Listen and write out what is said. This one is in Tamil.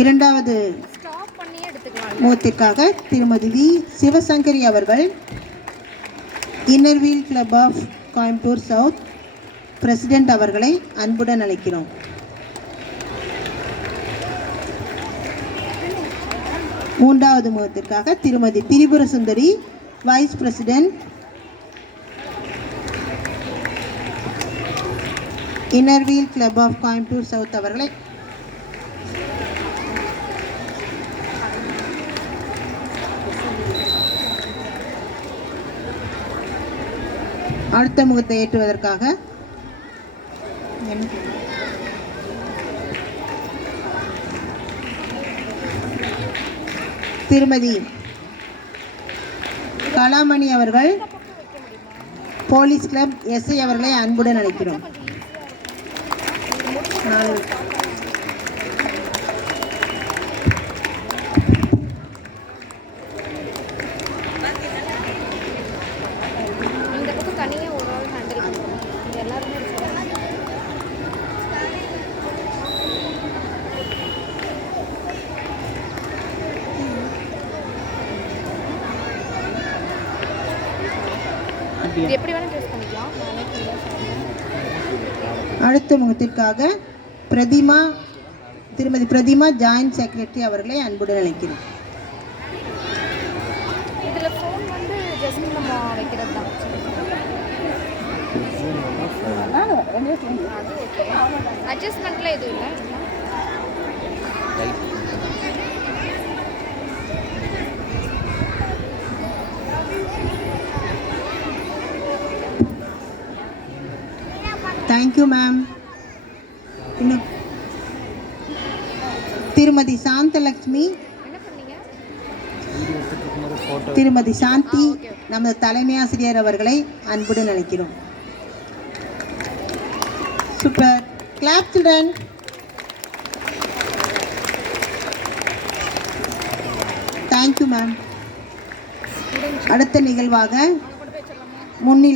இரண்டாவது முகத்திற்காக திருமதி வி. சிவசங்கரி அவர்கள் inner wheel club of Coimbatore south president அவர்களை அன்புடன் அழைக்கிறோம். மூன்றாவது முகத்திற்காக திருமதி Tripura Sundari vice president inner wheel club of Coimbatore south அவர்களை அடுத்த முகத்தை ஏற்றுவதற்காக திருமதி கலாமணி அவர்கள் போலீஸ் கிளப் எஸ்ஐ அவர்களை அன்புடன் அழைக்கிறோம். எப்படி வேணால் ட்ரெஸ் பண்ணிக்கலாம். அடுத்த முகத்திற்காக பிரதிமா திருமதி பிரதிமா ஜாயின்ட் செக்ரட்டரி அவர்களை அன்புடன் அழைக்கிறோம் இதில் ஃபோன் வந்து ஜஸ்ட் நம்ம வைக்கிறது தான். அட்ஜஸ்ட்மெண்ட்ல எதுவும் இல்லை. தேங்க்யூ மேம் இன்னும் திருமதி சாந்தலக்ஷ்மி. திருமதி சாந்தி நமது தலைமை ஆசிரியர் அவர்களை அன்புடன் அழைக்கிறோம். Super clap children thank you ma'am அடுத்த நிகழ்வாக முன்னிலை